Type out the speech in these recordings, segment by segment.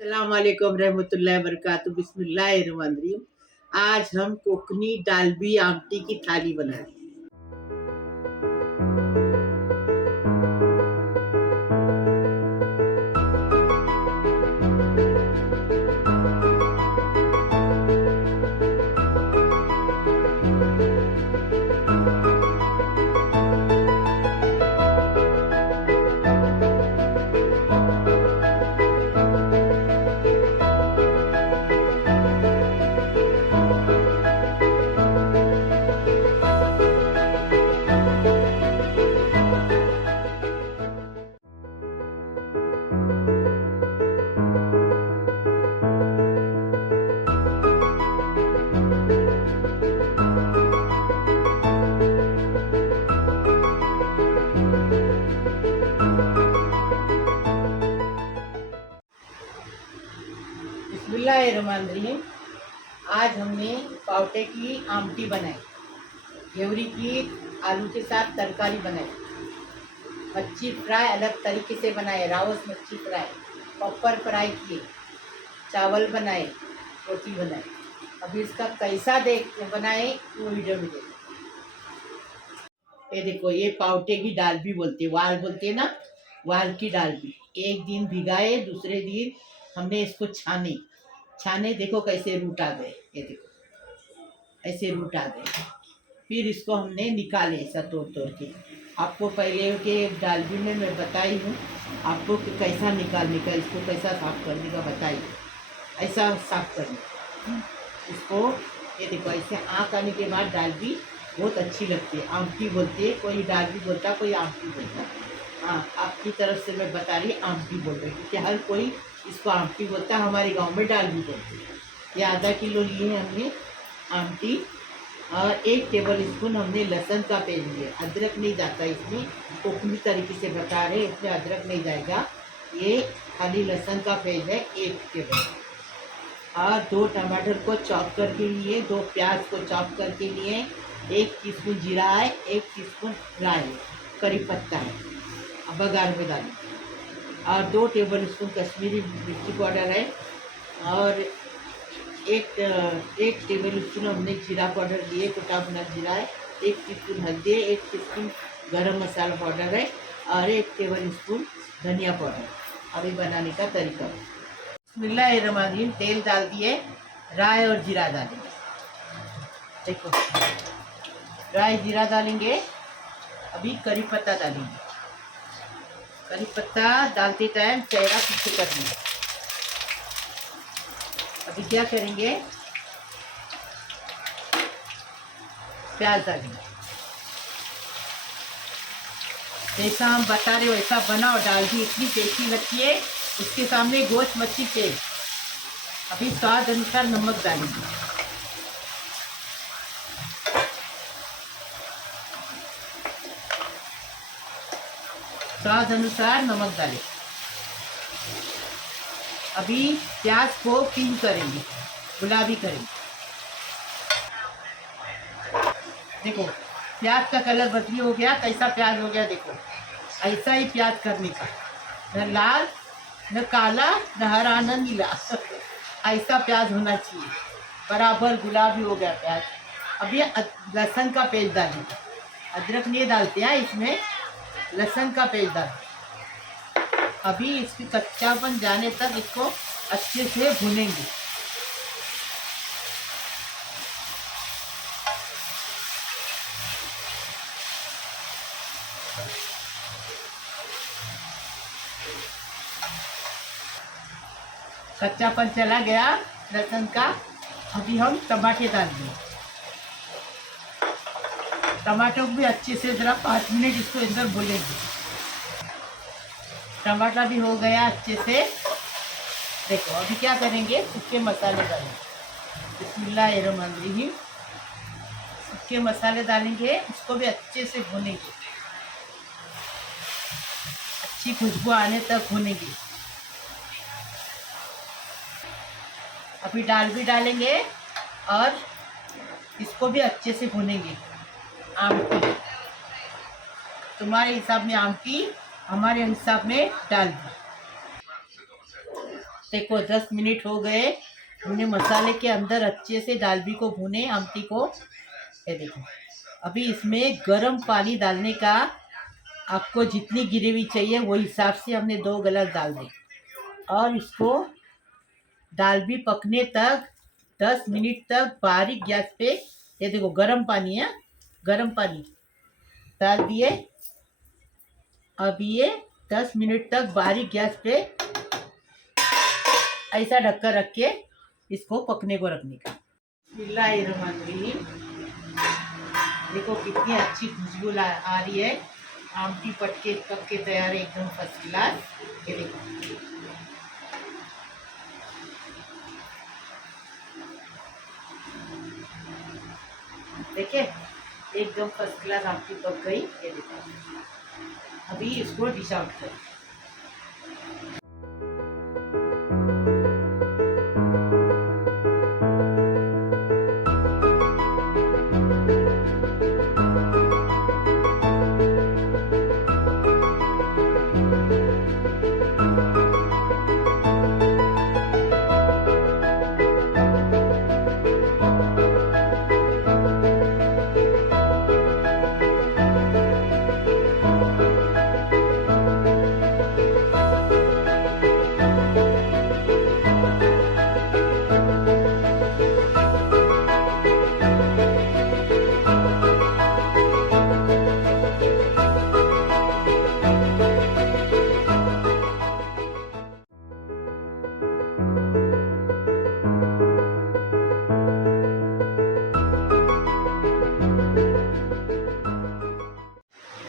अस्सलाम वालेकुम रहमतुल्लाहि व बरकातुहू बिस्मिल्लाहिर्रहमानिर्रहीम। आज हम कोकनी डालबी आमटी की थाली बना रहे हैं। बिस्मिल्लाहिर्रहमानिर्रहीम। आज हमने पावटे की आमटी बनाई, घेवरी की आलू के साथ तरकारी बनाई, मच्छी फ्राई अलग तरीके से बनाए, रावस मच्छी फ्राई, पॉपर फ्राई किए, चावल बनाए, रोटी बनाई। अभी इसका कैसा देख बनाए वो वीडियो में देखो। ये देखो, ये पावटे की दाल भी बोलते, वाल बोलते ना, वाल की दाल भी। एक दिन भिगाए, दूसरे दिन हमने इसको छाने देखो कैसे रूट आ गए। ये देखो ऐसे रूट आ गए। फिर इसको हमने निकाले ऐसा तोड़ के। आपको पहले के डालबी में मैं बताई हूँ आपको कि कैसा निकालने का, इसको कैसा साफ करने का बताई। ऐसा साफ करने इसको। ये देखो ऐसे आँख आने के बाद डालबी बहुत अच्छी लगती है। आमटी बोलते हैं, कोई डालबी बोलता, कोई आमटी बोलता। हाँ, आपकी तरफ से मैं बता रही आमटी बोल रही, क्योंकि हर कोई इसको आमटी बोलता है। हमारे गांव में डालबी बोलते हैं। ये आधा किलो लिए हैं हमने आमटी, और 1 टेबल स्पून हमने लहसुन का पेस्ट लिया। अदरक नहीं जाता इसमें, कोकनी तरीके से बता रहे, इसमें अदरक नहीं जाएगा। ये खाली लहसुन का पेस्ट है 1 टेबल। और 2 टमाटर को चॉप करके लिए, 2 प्याज को चॉप करके लिए, 1 टीस्पून जीरा है, 1 टीस्पून राई, करी पत्ता है, अब बघार में डालें। और 2 टेबल स्पून कश्मीरी मिर्ची पाउडर है, और एक टेबल स्पून हमने जीरा पाउडर लिए, कुटा भुना जीरा है, 1 टीस्पून हल्दी है, 1 टीस्पून गरम मसाला पाउडर है, और 1 टेबल स्पून धनिया पाउडर। अभी बनाने का तरीका। बिस्मिल्लाहिर्रहमानिर्रहीम। तेल डाल दिए, राई और जीरा डालेंगे। देखो, राई जीरा डालेंगे। अभी करी पत्ता डालेंगे। करी पत्ता डालते टाइम चेहरा पीछे कर देंगे। अभी क्या करेंगे, प्याज डालेंगे। जैसा हम बता रहे हो वैसा बनाओ। डालती इतनी टेस्टी लगती है, उसके सामने गोश्त मच्छी तेल। अभी स्वाद अनुसार नमक डालेंगे। स्वाद अनुसार नमक डालें। अभी प्याज को पिंक करेंगे, गुलाबी करेंगे। देखो प्याज का कलर बदली हो गया, कैसा प्याज हो गया देखो। ऐसा ही प्याज करने का, न लाल न काला न हरा न नीला ऐसा प्याज होना चाहिए, बराबर गुलाबी हो गया प्याज। अभी लहसुन का पेस्ट डालेंगे। अदरक नहीं डालते हैं इसमें, लहसुन का पेस्ट डालें। अभी इसकी कच्चापन जाने तक इसको अच्छे से भुनेंगे। कच्चापन चला गया लहसुन का। अभी हम टमाटर डाल देंगे। टमाटर को भी अच्छे से जरा 5 मिनट इसको अंदर भूनेंगे। टमाटर भी हो गया अच्छे से। देखो अभी क्या करेंगे, सूखे मसाले डालेंगे। बिस्मिल्लाहिर्रहमानिर्रहीम। सूखे मसाले डालेंगे, उसको भी अच्छे से भूनेंगे, अच्छी खुशबू आने तक भूनेंगे। अभी दाल भी डालेंगे और इसको भी अच्छे से भूनेंगे। आमटी तुम्हारे हिसाब में आमटी, हमारे हिसाब में डाल दी। देखो 10 मिनट हो गए, हमने मसाले के अंदर अच्छे से दालबी को भुने, आमटी को। ये देखो, अभी इसमें गर्म पानी डालने का, आपको जितनी ग्रेवी चाहिए वो हिसाब से हमने 2 गिलास डाल दी। और इसको दालबी पकने तक 10 मिनट तक बारीक गैस पे, ये देखो गर्म पानी है, गर्म पानी डाल दिए। अब ये 10 मिनट तक बारीक गैस पे ऐसा ढककर रख के इसको पकने को रखने का। बिस्मिल्लाहिर्रहमानिर्रहीम। देखो कितनी अच्छी खुशबू आ रही है। आमटी पटके पक के तैयार है, एकदम फर्स्ट क्लास। ये देखो, देखिए एकदम फर्स्ट क्लास आमटी पक गई। ये देखो, अभी इसको डिश आउट करें।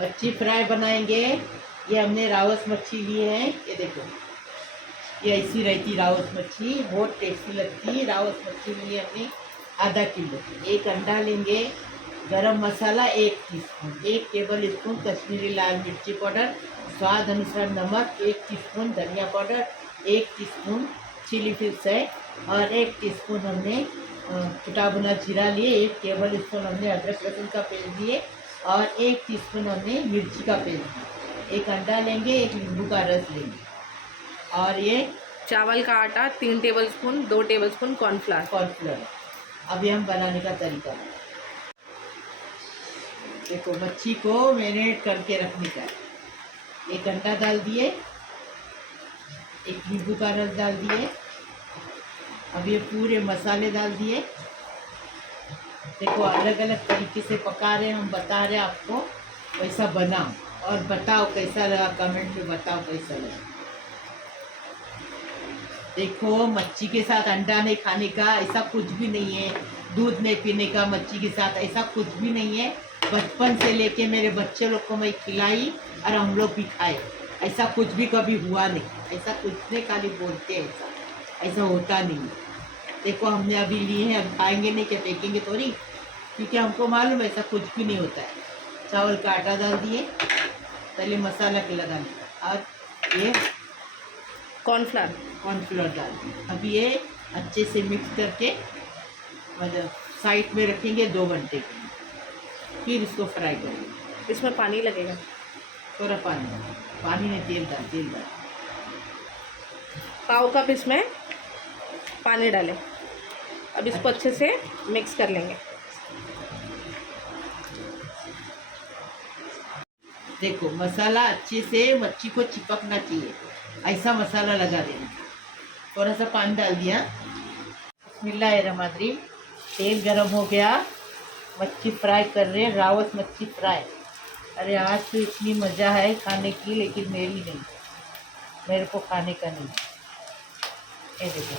मच्छी फ्राई बनाएंगे। ये हमने रावस मच्छी ली है। ये देखो, ये ऐसी रहती रावस मच्छी, बहुत टेस्टी लगती है। रावस मच्छी ली है हमने आधा किलो। एक अंडा लेंगे, गरम मसाला 1 टीस्पून, 1 टेबल स्पून कश्मीरी लाल मिर्ची पाउडर, स्वाद अनुसार नमक, 1 टीस्पून धनिया पाउडर, 1 टीस्पून चिली फ्लेक्स है, और 1 टीस्पून हमने कुटा भुना जीरा लिए, 1 टेबल स्पून हमने अदरक लहसुन का पेस्ट दिए, और 1 टीस्पून हमने मिर्ची का पेस्ट दिया। एक अंडा लेंगे, 1 नींबू का रस लेंगे, और ये चावल का आटा 3 टेबलस्पून, 2 टेबलस्पून कॉर्नफ्लावर। अभी हम बनाने का तरीका है। देखो, मच्छी को मैरिनेट करके रखने का। एक अंडा डाल दिए, 1 नींबू का रस डाल दिए, अब ये पूरे मसाले डाल दिए। देखो अलग अलग तरीके से पका रहे हैं, हम बता रहे हैं आपको, वैसा बनाओ और बताओ कैसा लगा, कमेंट में बताओ कैसा लगा। देखो, मच्छी के साथ अंडा नहीं खाने का ऐसा कुछ भी नहीं है, दूध नहीं पीने का मच्छी के साथ ऐसा कुछ भी नहीं है। बचपन से लेके मेरे बच्चे लोग को मैं खिलाई और हम लोग भी खाए, ऐसा कुछ भी कभी हुआ नहीं। ऐसा कुछ नहीं, खाली बोलते हैं, ऐसा होता नहीं। देखो हमने अभी लिए हैं, अब खाएंगे नहीं, क्या फेंकेंगे थोड़ी, क्योंकि हमको मालूम ऐसा कुछ भी नहीं होता है। चावल का आटा डाल दिए, पहले मसाला के लगाने का, और ये कॉर्नफ्लोर डाल दिए। अब ये अच्छे से मिक्स करके मतलब साइड में रखेंगे 2 घंटे के लिए, फिर इसको फ्राई करेंगे। इसमें पानी लगेगा, थोड़ा पानी में तेल डाल। पाव कप इसमें पानी डालें। अब इसको अच्छे से मिक्स कर लेंगे। देखो मसाला अच्छे से मच्छी को चिपकना चाहिए, ऐसा मसाला लगा देना। थोड़ा सा पानी डाल दिया। बिस्मिल्लाहिर्रहमानिर्रहीम। तेल गरम हो गया, मच्छी फ्राई कर रहे हैं, रावस मच्छी फ्राई। अरे आज तो इतनी मज़ा है खाने की, लेकिन मेरी नहीं, मेरे को खाने का नहीं। ये देखो,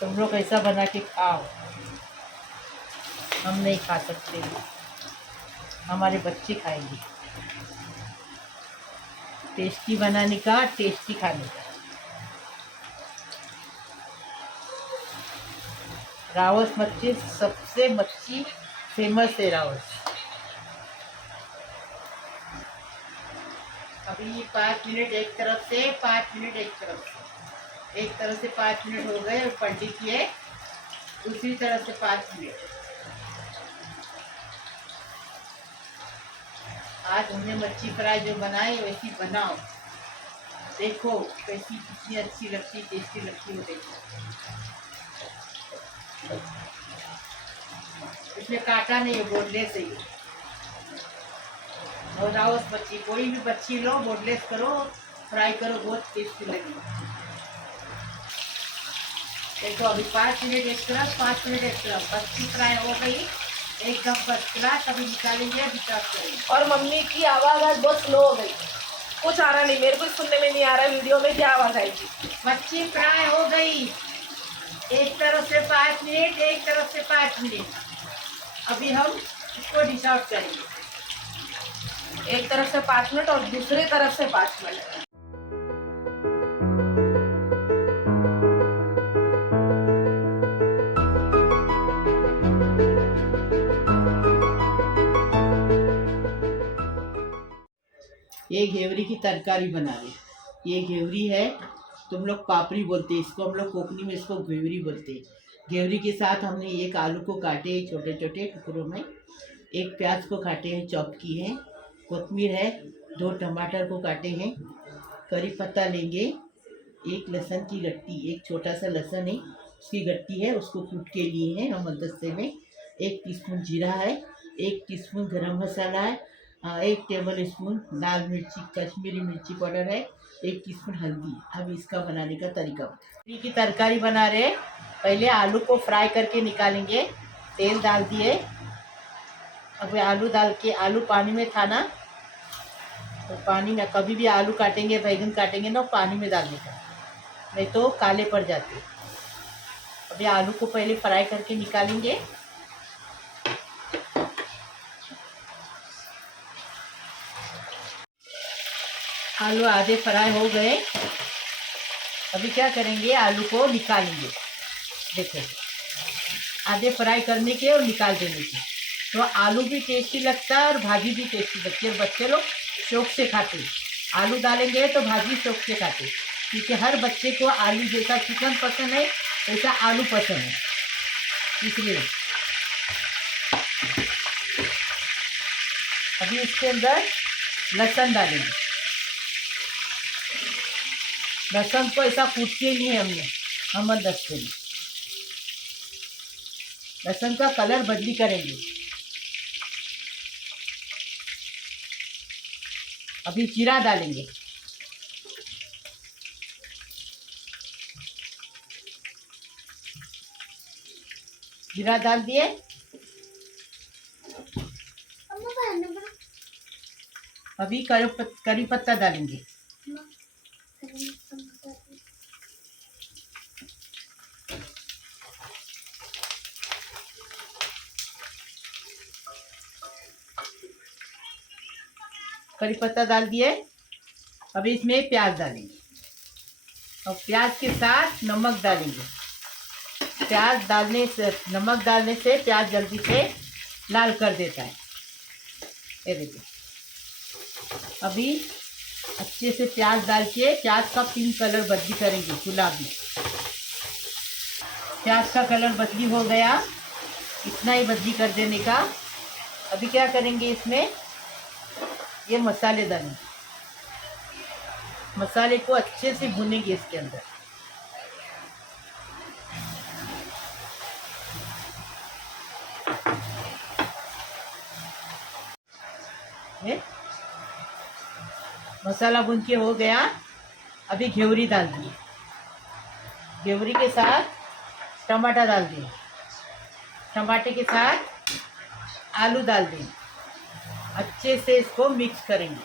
तुम लोग ऐसा बना के खाओ, हम नहीं खा सकते, हमारे बच्चे खाएंगे। टेस्टी बनाने का, टेस्टी खाने का। रावस मच्छी सबसे मच्छी फेमस है रावस। अभी 5 मिनट एक तरफ से, 5 मिनट एक तरफ से, एक तरफ से 5 मिनट हो गए, पलटी किए, दूसरी तरफ से 5 मिनट। आज हमने मच्छी फ्राई जो बनाई वैसी बनाओ, देखो कैसी कितनी अच्छी लगती, टेस्टी लगती है। देखो इसमें काटा नहीं है, बोनलेस है ये। और रावस मच्छी, कोई भी मच्छी लो बोनलेस करो, फ्राई करो, बहुत टेस्टी लगेगी। देखो अभी 5 मिनट एक्स्ट्रा, 5 मिनट एक्स्ट्रा, मच्छी फ्राई हो गई एकदम फर्स्ट क्लास। अभी निकालेंगे, अभी साफ करेंगे। और मम्मी की आवाज़ आज बहुत स्लो हो गई, कुछ आ रहा नहीं, मेरे को सुनने में नहीं आ रहा है वीडियो में क्या आवाज़ आएगी। मच्छी फ्राई हो गई, एक तरफ से 5 मिनट, एक तरफ से 5 मिनट। अभी हम इसको डिश आउट करेंगे। एक तरफ से 5 मिनट और दूसरी तरफ से 5 मिनट। ये घेवरी की तरकारी बना रहे। ये घेवरी है, तुम लोग पापड़ी बोलते हैं इसको, हम लोग कोकनी में इसको घेवरी बोलते हैं। घेवरी के साथ हमने एक आलू को काटे छोटे छोटे टुकड़ों में, एक प्याज को काटे हैं, चॉप की है, कोतमीर है, 2 टमाटर को काटे हैं, करी पत्ता लेंगे, एक लहसुन की गट्टी, एक छोटा सा लहसुन है उसकी गट्टी है, उसको कूट के लिए हैं हम मलदस्ते में। 1 टीस्पून जीरा है, 1 टीस्पून गरम मसाला है, 1 टेबल स्पून लाल मिर्ची कश्मीरी मिर्ची पाउडर है, 1 टीस्पून हल्दी। अब इसका बनाने का तरीका भिंडी की तरकारी बना रहे। पहले आलू को फ्राई करके निकालेंगे, तेल डाल दिए। अब आलू डाल के, आलू पानी में था ना, तो पानी में कभी भी आलू काटेंगे बैगन काटेंगे ना, पानी में डालने का, नहीं तो काले पड़ जाते। अभी आलू को पहले फ्राई करके निकालेंगे। आलू आधे फ्राई हो गए। अभी क्या करेंगे, आलू को निकालेंगे। देखो आधे फ्राई करने के और निकाल देने के, तो आलू भी टेस्टी लगता है और भाजी भी टेस्टी लगती है, और बच्चे लोग शौक से खाते। आलू डालेंगे तो भाजी शौक से खाते, क्योंकि हर बच्चे को आलू जैसा चिकन पसंद है वैसा आलू पसंद है, इसलिए। अभी इसके अंदर लहसुन डालेंगे। लहसुन को ऐसा कूट के लिए हमने दस्ते में लहसुन का कलर बदली करेंगे। अभी जीरा डालेंगे। जीरा डाल दिए। अभी करी पत्ता डालेंगे। करी पत्ता डाल दिए। अभी इसमें प्याज डालेंगे और प्याज के साथ नमक डालेंगे। प्याज डालने से, नमक डालने से प्याज जल्दी से लाल कर देता है। ये देखिए, अभी अच्छे से प्याज डाल के प्याज का पिंक कलर बदली करेंगे, गुलाबी। प्याज का कलर बदली हो गया, इतना ही बदली कर देने का। अभी क्या करेंगे, इसमें ये मसाले डालेंगे। मसाले को अच्छे से भुनेंगे इसके अंदर। मसाला भुन के हो गया। अभी घेवरी डाल दिए। घेवरी के साथ टमाटर डाल दिए। टमाटर के साथ आलू डाल दें। अच्छे से इसको मिक्स करेंगे।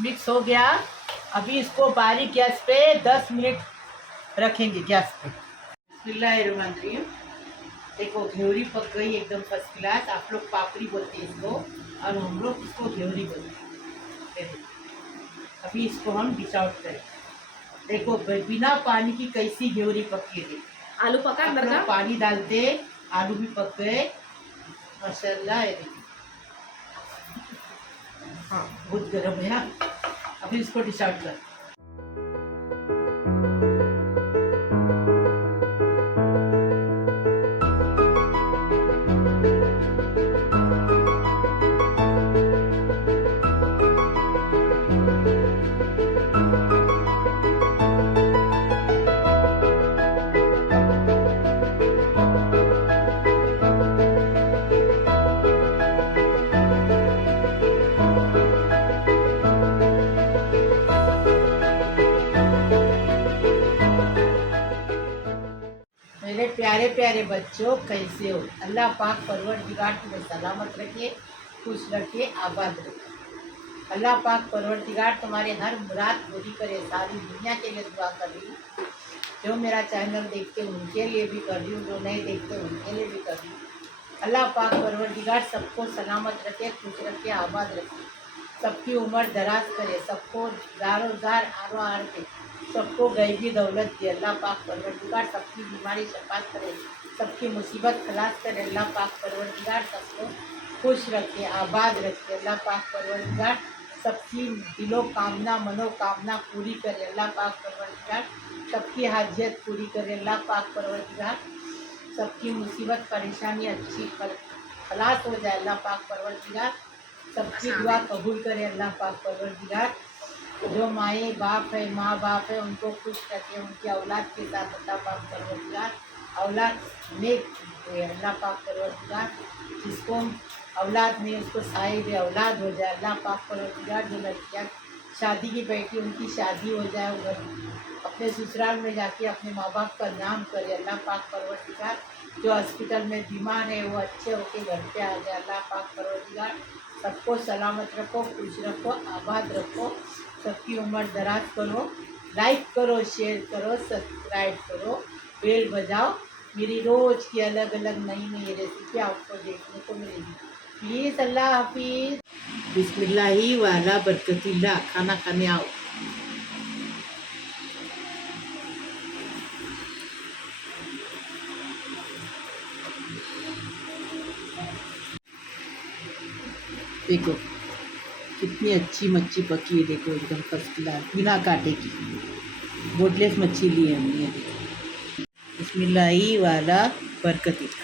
मिक्स हो गया। अभी इसको बारीक गैस पे 10 मिनट रखेंगे गैस पे। बिस्मिल्लाहिर्रहमानिर्रहीम। देखो घेवरी पक गई एकदम फर्स्ट क्लास। आप लोग पापड़ी बोलते हैं इसको और हम लोग इसको घेवरी बोलते हैं। अभी इसको हम डिश आउट करें। देखो बिना पानी की कैसी घेवरी पकी है। आलू पका अंदर का, पानी डालते आलू भी पक गए माशाल्लाह। हाँ बहुत गर्म है। अभी इसको डिश आउट कर। मेरे प्यारे प्यारे बच्चों, कैसे हो? अल्लाह पाक परवरदिगार तुम्हें सलामत रखे, खुश रखे, आबाद रखे। अल्लाह पाक परवरदिगार तुम्हारे हर मुराद पूरी करे। सारी दुनिया के लिए दुआ कर रही हूँ। जो मेरा चैनल देखते हैं उनके लिए भी कर रही हूँ, जो नहीं देखते उनके लिए भी कर रही हूँ। अल्लाह पाक परवरदिगार सबको सलामत रखे, खुश रखे, आबाद रखे। सबकी उम्र दराज करे, सबको दारो दार आरो आर के, सबको गैबी दौलत दे। अल्लाह पाक परवरदिगार सबकी बीमारी शफात करे, सबकी मुसीबत खलास करे। अल्लाह पाक परवरदिगार सबको खुश रखे, आबाद रखे। अल्लाह पाक परवरदिगार सबकी दिलो कामना मनोकामना पूरी करे। अल्लाह पाक परवरदिगार सबकी हाजियत पूरी करे। अल्लाह पाक परवरदिगार सबकी मुसीबत परेशानी अच्छी खलास हो जाए। अल्लाह पाक परवरदिगार सबकी दुआ कबूल करे। अल्लाह पाक परवरदिगार जो माए बाप है, माँ बाप है, उनको खुश रखे, उनकी औलाद के साथ अल्लाह पाक परवरदिगार औलाद नेक दे। अल्लाह पाक परवरदिगार जिसको औलाद नहीं उसको साहिब औलाद हो जाए। अल्लाह पाक परवरदिगार जो लड़कियाँ शादी की बैठी उनकी शादी हो जाए, उधर अपने ससुराल में जाके अपने माँ बाप का नाम करे। अल्लाह पाक परवरदिगार जो हॉस्पिटल में बीमार है वो अच्छे होके घर पे आ जाए। अल्लाह पाक परवरदिगार सबको सलामत रखो, खुश रखो, आबाद रखो, सबकी उम्र दराज करो। लाइक करो, शेयर करो, सब्सक्राइब करो, बेल बजाओ। मेरी रोज़ की अलग अलग नई नई रेसिपी आपको देखने को मिलेगी। प्लीज़, अल्लाह हाफिज़। बिस्मिल्लाही वाला बरकतिल्ला। खाना खाने आओ। देखो कितनी अच्छी मच्छी पकी है, देखो एकदम फर्स्ट क्लास बिना कांटे की बोटलेस मच्छी ली है हमने। बिस्मिल्लाही वाला बरकतिल्ला।